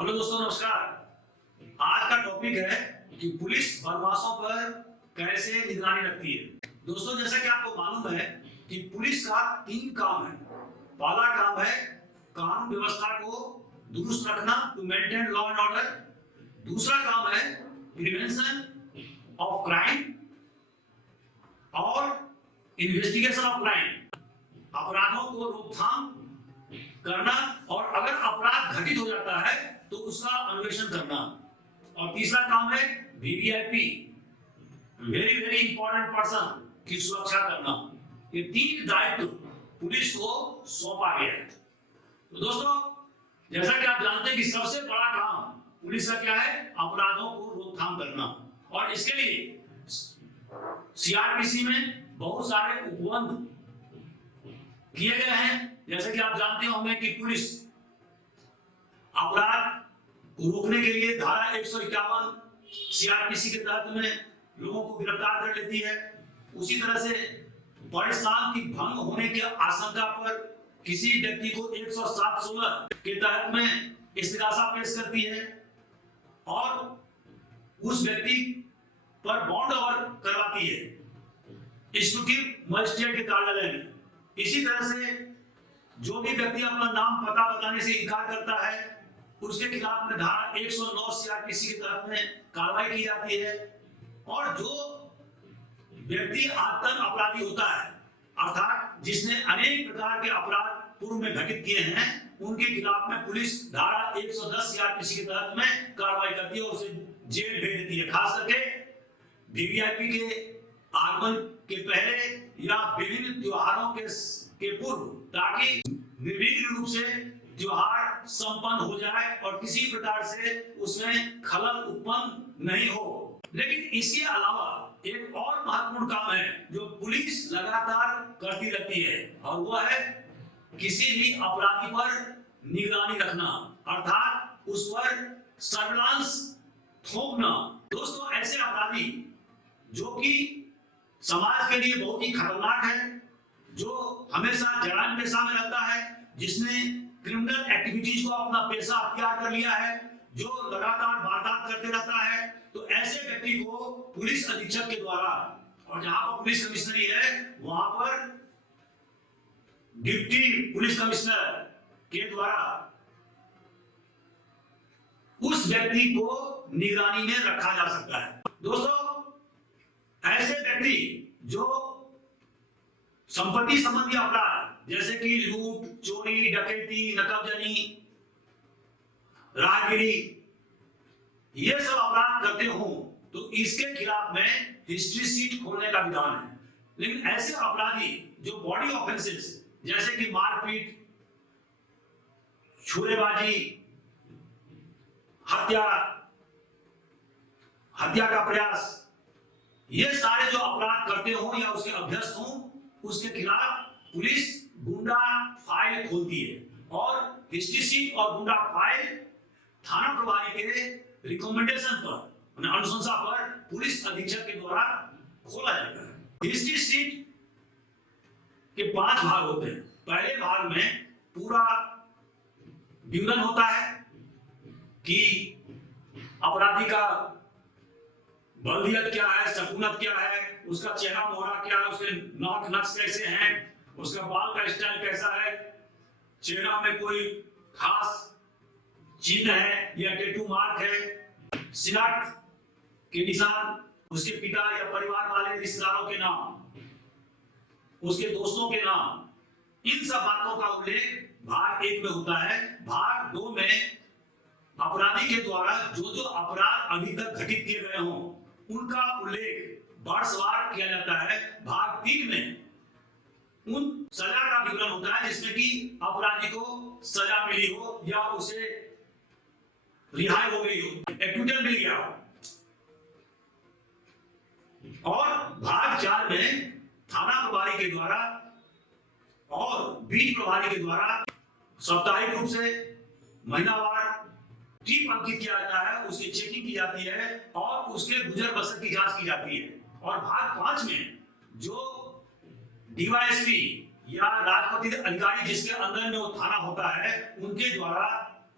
Hello दोस्तों, नमस्कार। आज का टॉपिक है कि पुलिस बदमाशों पर कैसे निगरानी रखती है। दोस्तों, जैसा कि आपको मालूम है कि पुलिस का 3 काम है। पहला काम है कानून व्यवस्था को दुरुस्त रखना, to maintain law and order. दूसरा काम है प्रिवेंशन ऑफ क्राइम और इन्वेस्टिगेशन ऑफ क्राइम, अपराधों को रोकथाम करना और अगर अपराध घटित हो जाता है तो उसका अन्वेषण करना। और तीसरा काम है VVIP, very very important person की सुरक्षा करना। ये 3 दायित्व पुलिस को सौंपा गया है। तो दोस्तों, जैसा कि आप जानते हैं कि सबसे बड़ा काम पुलिस का क्या है? अपराधों को रोकथाम करना। और इसके लिए सीआरपीसी में बहुत सारे उपबंध किए गए हैं। जैसे कि आप जानते होंगे कि पुलिस अपराध को रोकने के लिए धारा 151 सीआरपीसी के तहत में लोगों को गिरफ्तार कर लेती है। उसी तरह से बड़े शांति भंग होने की आशंका पर किसी व्यक्ति को 107(16) के तहत में इस्तिगासा पेश करती है और उस व्यक्ति पर बॉन्ड ओवर करवाती है एग्जीक्यूटिव मजिस्ट्रेट के कार्यालय में। इसी तरह से जो भी व्यक्ति अपना नाम पता बताने से इनकार करता है उसके खिलाफ में धारा 109 सीआरपीसी के तहत में कार्रवाई की जाती है। और जो व्यक्ति आतंक अपराधी होता है, अर्थात जिसने अनेक प्रकार के अपराध पूर्व में घटित किए हैं, उनके खिलाफ में पुलिस धारा 110 सीआरपीसी के तहत में कार्रवाई करती है और उसे जेल भेज देती है, खास करके वीवीआईपी के आगमन के पहले या विभिन्न त्योहारों के पूर्व, ताकि निर्विघ्न रूप से त्योहार संपन्न हो जाए और किसी प्रकार से उसमें खलल उत्पन्न नहीं हो। लेकिन इसके अलावा एक और महत्वपूर्ण काम है जो पुलिस लगातार करती रहती है, और वह है किसी भी अपराधी पर निगरानी रखना, अर्थात उस पर सर्विलांस थोपना। दोस्तों, ऐसे अपराधी जो कि समाज के लिए बहुत ही खतरनाक है, जो हमेशा जराइम पेशा में रहता है, जिसने क्रिमिनल एक्टिविटीज को अपना पेशा अख्तियार कर लिया है, जो लगातार वारदात करते रहता है, तो ऐसे व्यक्ति को पुलिस अधीक्षक के द्वारा, और जहां पर पुलिस कमिश्नरी है वहां पर डिप्टी पुलिस कमिश्नर के द्वारा उस व्यक्ति को निगरानी में रखा जा सकता है। दोस्तों, ऐसे व्यक्ति जो संपत्ति संबंधी अपराध जैसे कि लूट, चोरी, डकैती, नकबजनी, राहगीरी, ये सब अपराध करते हो तो इसके खिलाफ में हिस्ट्री शीट खोलने का विधान है। लेकिन ऐसे अपराधी जो बॉडी ऑफेंसेस जैसे कि मारपीट, छुरेबाजी, हत्या का प्रयास, ये सारे जो अपराध करते हो या उसके अभ्यस्त हो, उसके खिलाफ पुलिस गुंडा फाइल खोलती है और हिस्ट्री शीट और गुंडा फाइल थाना प्रभारी के रिकमेंडेशन पर, अनुशंसा पर पुलिस अधीक्षक के द्वारा खोला जाता है। हिस्ट्री शीट के 5 भाग होते हैं। पहले भाग में पूरा विवरण होता है कि अपराधी का बल्दियत क्या है, सकूनत क्या है, उसका चेहरा मोहरा क्या है, उसके नाक नक्श कैसे हैं, उसका बाल का स्टाइल कैसा है, चेहरा में कोई खास चिन्ह है या टैटू मार्क है, शिनाख्त के निशान, उसके पिता या परिवार वाले रिश्तेदारों के नाम, उसके दोस्तों के नाम, इन सब बातों का उल्लेख भाग 1 में होता है। भाग 2 में अपराधी के द्वारा जो जो अपराध अभी तक घटित किए गए हों उनका उल्लेख वर्षवार किया जाता है। भाग 3 में उन सजा का विवरण होता है जिसमें कि अपराधी को सजा मिली हो या उसे रिहाई हो गई हो, एक्विटल मिल गया हो। और भाग 4 में थाना प्रभारी के द्वारा और बीट प्रभारी के द्वारा साप्ताहिक रूप से महीनावार टीम अंकित किया जाता है, उसकी चेकिंग की जाती है और उसके गुजर बसर की जांच की जाती है। और भाग 5 में जो डीवाईएसपी या राजपत्रित अधिकारी जिसके अंदर में वो थाना होता है, उनके द्वारा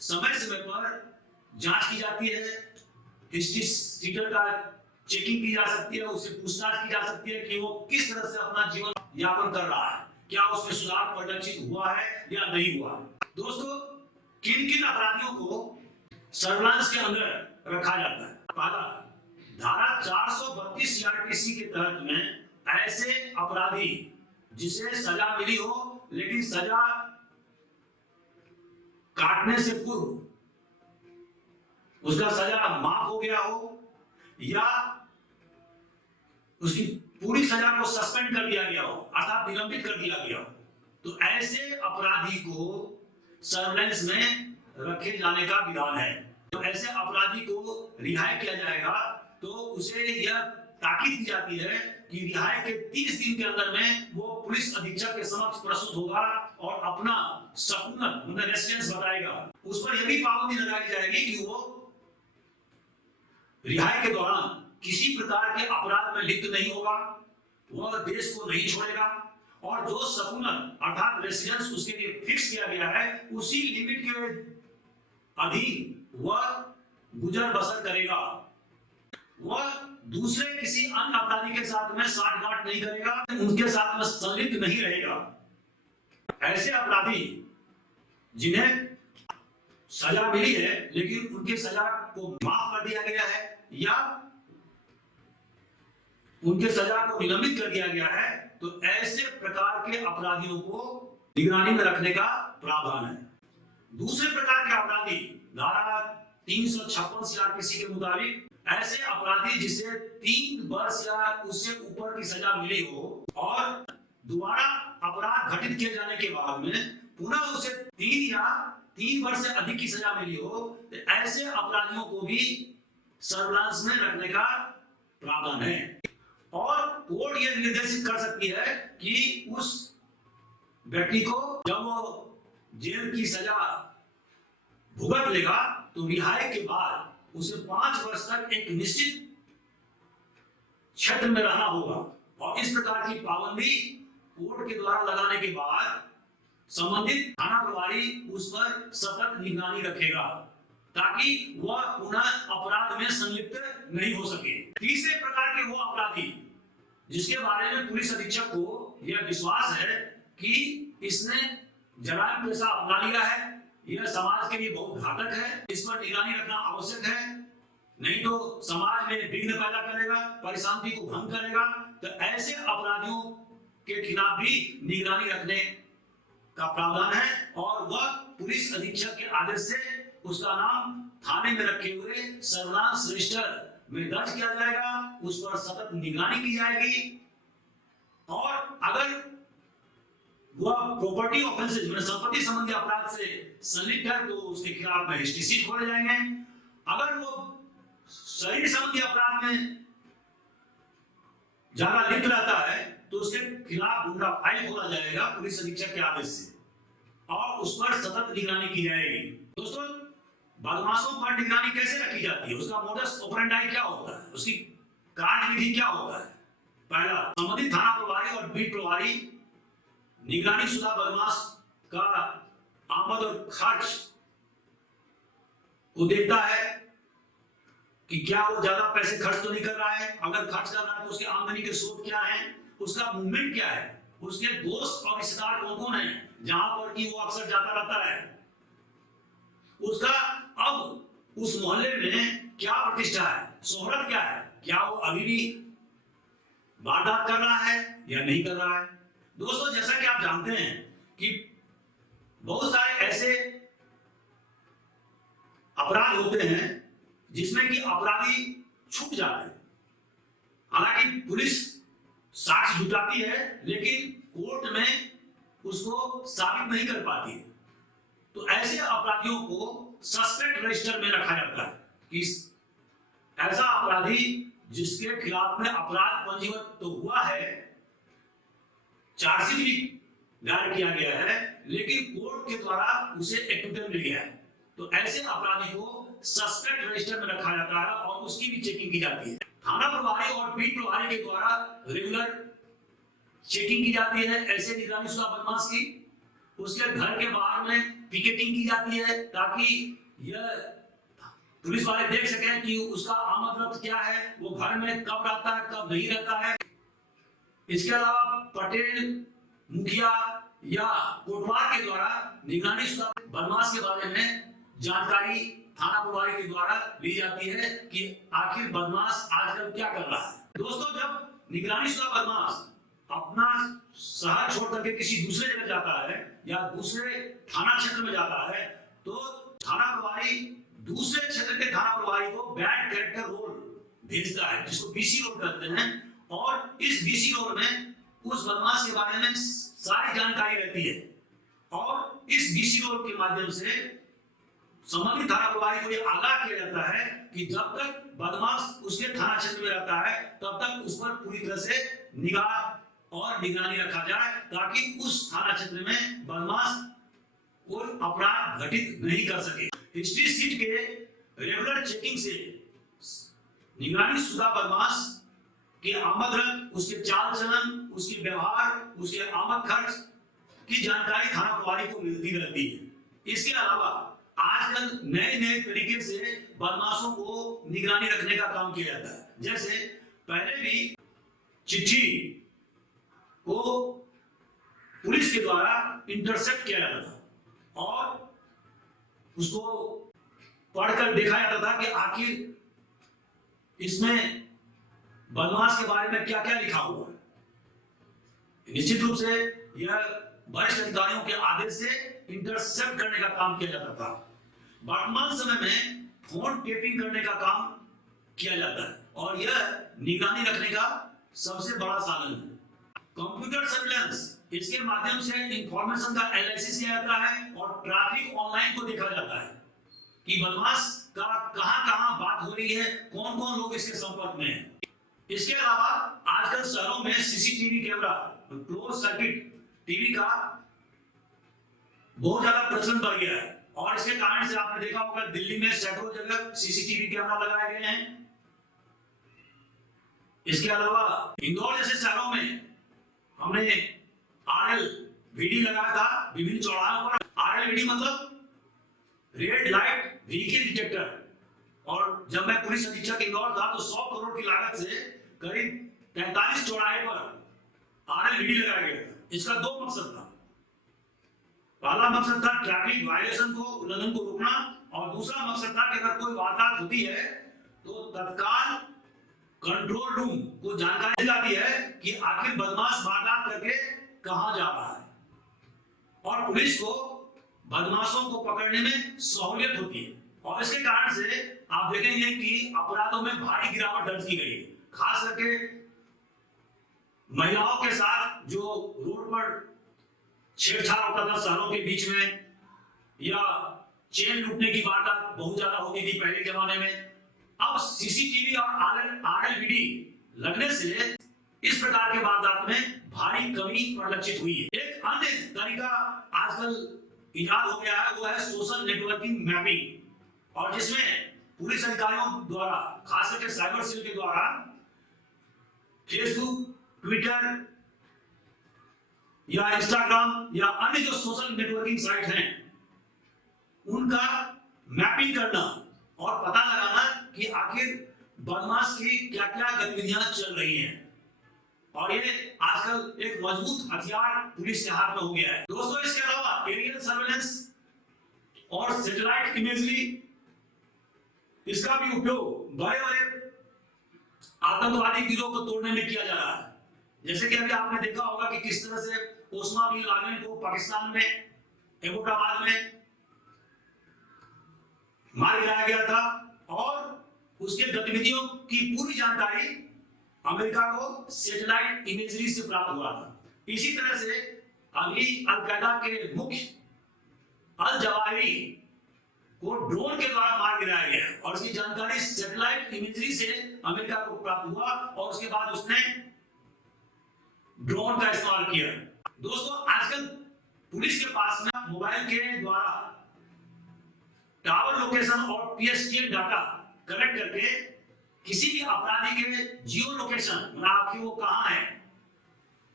समय समय पर जांच की जाती है, हिस्ट्री सीटर का चेकिंग की जा सकती है, उससे पूछताछ की जा सकती है कि वो किस तरह से अपना जीवन यापन कर रहा है, क्या उसमें सुधार परिलक्षित हुआ है या नहीं हुआ। दोस्तों, किन किन अपराधियों को सर्विलांस के अंदर रखा जाता है? पहला, धारा 432 सीआरपीसी के तहत में ऐसे अपराधी जिसे सजा मिली हो लेकिन सजा काटने से पूर्व उसका सजा माफ हो गया हो या उसकी पूरी सजा को सस्पेंड कर दिया गया हो अर्थात निलंबित कर दिया गया हो, तो ऐसे अपराधी को सर्विलांस में रखे जाने का विधान है। तो ऐसे अपराधी को रिहाई किया जाएगा तो उसे यह ताकीद की जाती है कि रिहाई के 30 दिन के अंदर में वो पुलिस अधीक्षक के समक्ष प्रस्तुत होगा और अपना सकुनत मतलब रेसिडेंस बताएगा। उस पर यह भी पाबंदी लगाई जाएगी कि वो रिहाई के दौरान किसी प्रकार के अपराध में लिप्त नहीं होगा, वह देश को नहीं छोड़ेगा और जो सकुनत अर्थात रेसिडेंस उसके लिए फिक्स किया गया है उसी लिमिट के अधीन वह गुजर बसर करेगा। वह दूसरे किसी अन्य अपराधी के साथ में साठगांठ नहीं करेगा, उनके साथ में संलिप्त नहीं रहेगा। ऐसे अपराधी जिन्हें सजा मिली है लेकिन उनकी सजा को माफ कर दिया गया है या उनके सजा को निलंबित कर दिया गया है, तो ऐसे प्रकार के अपराधियों को निगरानी में रखने का प्रावधान है। दूसरे प्रकार के अपराधी धारा 356 सीआरपीसी के मुताबिक ऐसे अपराधी जिसे 3 वर्ष या उससे ऊपर की सजा मिली हो और दोबारा अपराध घटित किए जाने के बाद में पुनः उसे 3 या 3 वर्ष से अधिक की सजा मिली हो, तो ऐसे अपराधियों को भी सर्विलांस में रखने का प्रावधान है। और कोर्ट यह निर्देशित कर सकती है कि उस व्यक्ति को जब वो जेल की सजा भुगत लेगा तो रिहाई के बाद उसे 5 वर्ष तक एक निश्चित क्षेत्र में रहना होगा और इस प्रकार की पाबंदी कोर्ट के द्वारा लगाने के बाद संबंधित थाना प्रभारी उस पर सतत निगरानी रखेगा ताकि वह पुनः अपराध में संलिप्त नहीं हो सके। तीसरे प्रकार के वो अपराधी जिसके बारे में पुलिस अधीक्षक को यह विश्वास है कि इसने जराइम पेशा अपना लिया है, यह समाज के लिए बहुत घातक है, इस पर निगरानी रखना आवश्यक है, नहीं तो समाज में विघ्न पैदा करेगा, परिशांति को भंग करेगा। तो ऐसे अपराधियों के खिलाफ भी निगरानी रखने का प्रावधान है और वह पुलिस अधीक्षक के आदेश से उसका नाम थाने में रखे हुए सर्विलांस रजिस्टर में दर्ज किया जाएगा, उस पर सतत निगरानी की जाएगी और अगर वह प्रॉपर्टी ऑफेंसेस में संपत्ति संबंधी अपराध से संलिप्त है तो उसके खिलाफ में हिस्ट्री शीट खोले जाएंगे। अगर वो शरीर संबंधी अपराध में ज्यादा लिप्त रहता है तो उसके खिलाफ गुंडा फाइल खोला जाएगा पुलिस अधीक्षक के आदेश से और उस पर सतत निगरानी की जाएगी। दोस्तों, बदमाशों पर निगरानी कैसे रखी जाती है, उसका मोडस ऑपरेंडाई क्या होता है, उसकी कार्यविधि क्या होता है? पहला, संबंधित थाना प्रभारी और बीट प्रभारी निगरानी शुदा बदमाश का आमद और खर्च को देखता है कि क्या वो ज्यादा पैसे खर्च तो नहीं कर रहा है, अगर खर्च कर रहा है तो उसके आमदनी के स्रोत क्या है, उसका मूवमेंट क्या है, उसके दोस्त और रिश्तेदार कौन कौन है जहां पर कि वो अक्सर जाता रहता है, उसका अब उस मोहल्ले में क्या प्रतिष्ठा है, शोहरत क्या है, क्या वो अभी भी वारदात कर रहा है या नहीं कर रहा है। दोस्तों, जैसा कि आप जानते हैं कि बहुत सारे ऐसे अपराध होते हैं जिसमें कि अपराधी छूट जाते हैं, हालांकि पुलिस साक्ष्य जुटाती है लेकिन कोर्ट में उसको साबित नहीं कर पाती है, तो ऐसे अपराधियों को सस्पेक्ट रजिस्टर में रखा जाता है कि ऐसा अपराधी जिसके खिलाफ में अपराध पंजीबद्ध तो हुआ है, चार्जशीट भी दायर किया गया है लेकिन कोर्ट के द्वारा उसे एक्विटल मिल गया है, तो ऐसे अपराधी को सस्पेक्ट रजिस्टर में रखा जाता है और उसकी भी चेकिंग की जाती है। थाना प्रभारी और बीट प्रभारी के द्वारा रेगुलर चेकिंग की जाती है ऐसे निगरानी शुदा बदमाश की, उसके घर के बाहर में पिकेटिंग की जाती है ताकि यह पुलिस वाले देख सकें कि उसका आमद रफ्त क्या है, वो घर में कब रहता है, कब नहीं रहता है। इसके अलावा पटेल, मुखिया या कोटवार के द्वारा निगरानी शुदा बदमाश के बारे में जानकारी थाना प्रभारी के द्वारा ली जाती है कि आखिर बदमाश आजकल क्या कर रहा है। दोस्तों, जब निगरानी शुदा बदमाश अपना शहर छोड़ करके किसी दूसरे जगह जाता है या दूसरे थाना क्षेत्र में जाता है, तो थाना प्रभारी दूसरे क्षेत्र के थाना प्रभारी को बैड कैरेक्टर रोल भेजता है, जिसको बीसी रोल कहते हैं। और इस बीसी रोल में उस बदमाश के बारे में सारी जानकारी रहती है और इस बीसी रोल के माध्यम से संबंधित थाना प्रभारी को यह आगाह किया जाता है कि जब तक बदमाश उसके थाना क्षेत्र में रहता है तब तक उस पर पूरी तरह से निगाह और निगरानी रखा जाए, ताकि उस थाना क्षेत्र में बदमाश कोई अपराध घटित नहीं कर सके। हिस्ट्री सीट के रेगुलर चेकिंग से निगरानी शुदा बदमाश के आमद रफ्त, उसके चाल चलन, उसके व्यवहार, उसके आमद खर्च की जानकारी थाना प्रभारी को मिलती रहती है। इसके अलावा आजकल नए नए तरीके से बदमाशों को निगरानी रखने का काम किया जाता है। जैसे पहले भी चिट्ठी को पुलिस के द्वारा इंटरसेप्ट किया जाता था और उसको पढ़कर देखा जाता था कि आखिर इसमें बदमाश के बारे में क्या क्या लिखा हुआ है। निश्चित रूप से यह वरिष्ठ अधिकारियों के आदेश से इंटरसेप्ट करने का काम किया जाता था। वर्तमान समय में फोन टेपिंग करने का काम किया जाता है और यह निगरानी रखने का सबसे बड़ा साधन है। कंप्यूटर सर्विलांस, इसके माध्यम से इंफॉर्मेशन का एनालिसिस किया जाता है और ट्रैफिक ऑनलाइन को देखा जाता है कि बदमाश का कहां बात हो रही है, कौन कौन लोग इसके संपर्क में हैं। इसके अलावा आजकल शहरों में CCTV camera, close circuit TV का बहुत ज्यादा प्रचलन बढ़ गया है और इसके कारण से आपने देखा होगा दिल्ली में सैकड़ों जगह सीसीटीवी कैमरा लगाए गए हैं। इसके अलावा इंदौर जैसे शहरों में हमने RLVD लगाया था विभिन्न चौराहों पर। RLVD मतलब रेड लाइट व्हीकल डिटेक्टर। और जब मैं पुलिस अधीक्षक इंदौर था तो 100 करोड़ की लागत से करीब 43 चौराहे पर RLVD लगाया गया था। इसका दो मकसद था। पहला मकसद था ट्रैफिक वायलेशन को, उल्लंघन को रोकना, और दूसरा मकसद था कि अगर कोई वारदात होती है तो तत्काल कंट्रोल रूम को जानकारी दी जाती है कि आखिर बदमाश वारदात करके कहां जा रहा है और पुलिस को बदमाशों को पकड़ने में सहूलियत होती है। और इसके कारण से आप देखेंगे कि अपराधों में भारी गिरावट दर्ज की गई है। खास करके महिलाओं के साथ जो रोड पर छेड़छाड़ होता था शहरों के बीच में, या चेन लूटने की वारदात बहुत ज्यादा होती थी पहले के जमाने में, अब सीसीटीवी और RLVD लगने से इस प्रकार के वारदात में भारी कमी परिलक्षित हुई है। एक अन्य तरीका आजकल इजाद हो गया है, वो है सोशल नेटवर्किंग मैपिंग, और जिसमें पुलिस अधिकारियों द्वारा, खास करके साइबर सेल के द्वारा फेसबुक, ट्विटर या इंस्टाग्राम या अन्य जो सोशल नेटवर्किंग साइट हैं उनका मैपिंग करना और पता लगाना कि आखिर बदमाश की क्या क्या गतिविधियां चल रही हैं। और ये आजकल एक मजबूत हथियार पुलिस के हाथ में हो गया है। दोस्तों, इसके अलावा एरियल सर्वेलेंस और सैटेलाइट इमेजरी, इसका भी उपयोग बड़े बड़े आतंकवादी गिरोह को तोड़ने में किया जा रहा है। जैसे कि अभी आपने देखा होगा कि किस तरह से ओस्मा बिन लादेन को पाकिस्तान में एबोटाबाद में मार गिराया गया था और उसके गतिविधियों की पूरी जानकारी अमेरिका को सैटेलाइट इमेजरी से प्राप्त हुआ था। इसी तरह से अभी अल-कायदा के मुख्य अल जवाहिरी को ड्रोन के द्वारा मार गिराया गया और उसकी जानकारी सैटेलाइट इमेजरी से अमेरिका को प्राप्त हुआ और उसके बाद उसने ड्रोन का इस्तेमाल किया। दोस्तों, आजकल पुलिस के पास में मोबाइल के द्वारा टावर लोकेशन और PSTN डाटा कलेक्ट करके किसी भी अपराधी के जियो लोकेशन, मतलब कि वो कहां है,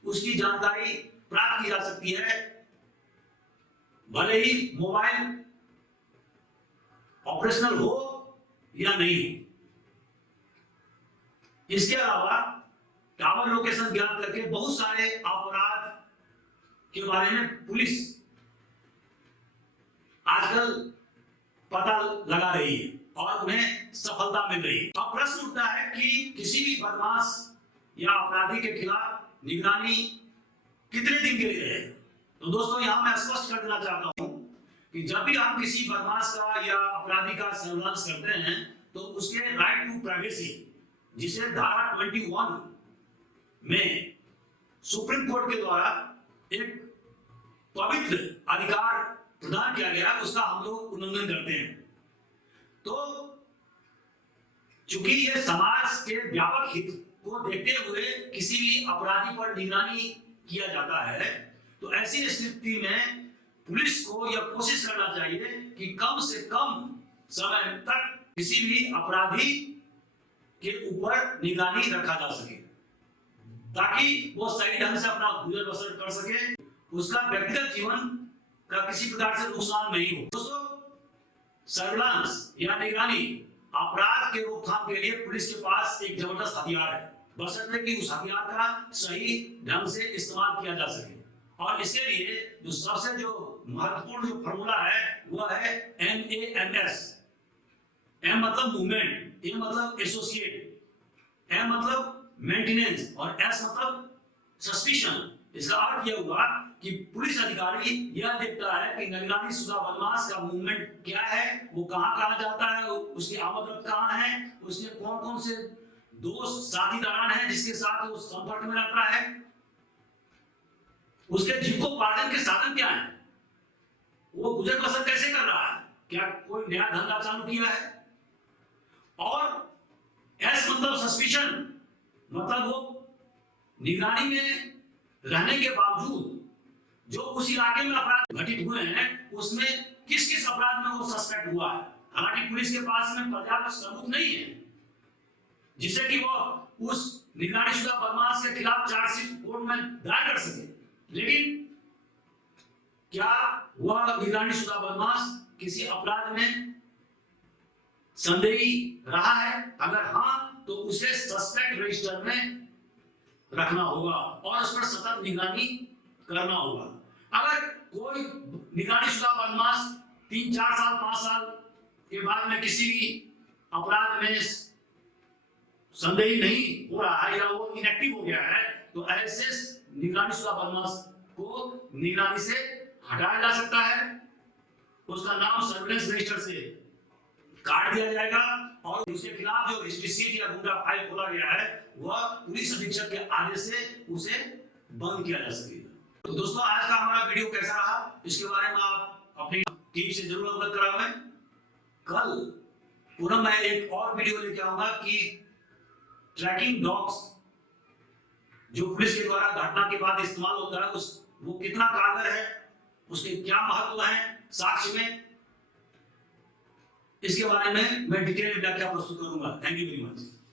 उसकी जानकारी प्राप्त की जा सकती है। भले ही मोबाइल ऑपरेशनल हो या नहीं हो। इसके अलावा टावर लोकेशन ज्ञात करके बहुत सारे अपराध के बारे में पुलिस आजकल पता लगा रही है और उन्हें सफलता मिल रही है। अब प्रश्न उठता है कि किसी भी बदमाश या अपराधी के खिलाफ निगरानी कितने दिन के लिए रहे। तो दोस्तों यहां मैं स्पष्ट कर देना चाहता हूं कि जब भी हम किसी बदमाश का या अपराधी का सर्विलांस करते हैं तो उसके राइट टू प्राइवेसी, जिसे धारा 21 में सुप्रीम कोर्ट के द्वारा एक पवित्र अधिकार प्रदान किया गया, उसका हम लोग उल्लंघन करते हैं। तो चूंकि यह समाज के व्यापक हित को देखते हुए किसी भी अपराधी पर निगरानी किया जाता है, तो ऐसी स्थिति में पुलिस को यह कोशिश करना चाहिए कि कम से कम समय तक किसी भी अपराधी के ऊपर निगरानी रखा जा सके, ताकि वो सही ढंग से अपना गुजर बसर कर सके, उसका व्यक्तिगत जीवन का किसी प्रकार से नुकसान नहीं हो। दोस्तों, सर्विलांस या निगरानी अपराध के रोकथाम के लिए पुलिस के पास एक जबरदस्त हथियार है, बशर्ते कि उस हथियार का सही ढंग से इस्तेमाल किया जा सके। और इसके लिए जो सबसे महत्वपूर्ण जो फॉर्मूला है वह है MAMS। M मतलब मूवमेंट, A मतलब एसोसिएट, M मतलब मेंटेनेंस और S मतलब सस्पिशन। इसका अर्थ यह हुआ कि पुलिस अधिकारी यह देखता है कि निगरानी शुदा बदमाश का मूवमेंट क्या है, वो कहां जाता है, उसकी आमद कहां है, उसके कौन कौन से दोस्त साथीदार हैं जिसके साथ वो संपर्क में रहता है, उसके जीविकोपार्जन के साधन क्या है, वो गुजर बसर कैसे कर रहा है, क्या कोई नया धंधा चालू किया है। और एस मतलब सस्पिशन, मतलब वो निगरानी में रहने के बावजूद जो उस इलाके में अपराध घटित हुए हैं उसमें किस किस अपराध में वो सस्पेक्ट हुआ है। हालांकि पुलिस के पास में पर्याप्त सबूत नहीं है जिससे कि वो उस निगरानीशुदा बदमाश के खिलाफ चार्जशीट कोर्ट में दायर कर सके, लेकिन क्या वह निगरानीशुदा बदमाश किसी अपराध में संदेही रहा है? अगर हाँ, तो उसे सस्पेक्ट रजिस्टर में रखना होगा और उस पर सतत निगरानी करना होगा। अगर कोई निगरानीशुदा बदमाश 3, 4 साल, 5 साल के बाद में किसी भी अपराध में संदेही नहीं हो रहा है या वो इनएक्टिव हो गया है, तो ऐसे निगरानीशुदा बदमाश को निगरानी से हटाया जा सकता है, उसका नाम सर्विलेंस रजिस्टर से काट दिया जाएगा और उसके खिलाफ जो रजिस्ट्री या गुंडा फाइल खोला गया है वह पुलिस अधीक्षक के आदेश से उसे बंद किया जा सकेगा। तो दोस्तों, आज का हमारा वीडियो कैसा रहा इसके बारे में आप अपनी टीम से जरूर अवगत करावें। कल पुनः मैं एक और वीडियो लेके आऊंगा कि ट्रैकिंग डॉग्स जो पुलिस के द्वारा घटना के बाद इस्तेमाल होता है वो कितना कारगर है, उसके क्या महत्व है साक्ष्य में, इसके बारे में मैं डिटेल व्याख्या प्रस्तुत करूंगा। Thank you very much.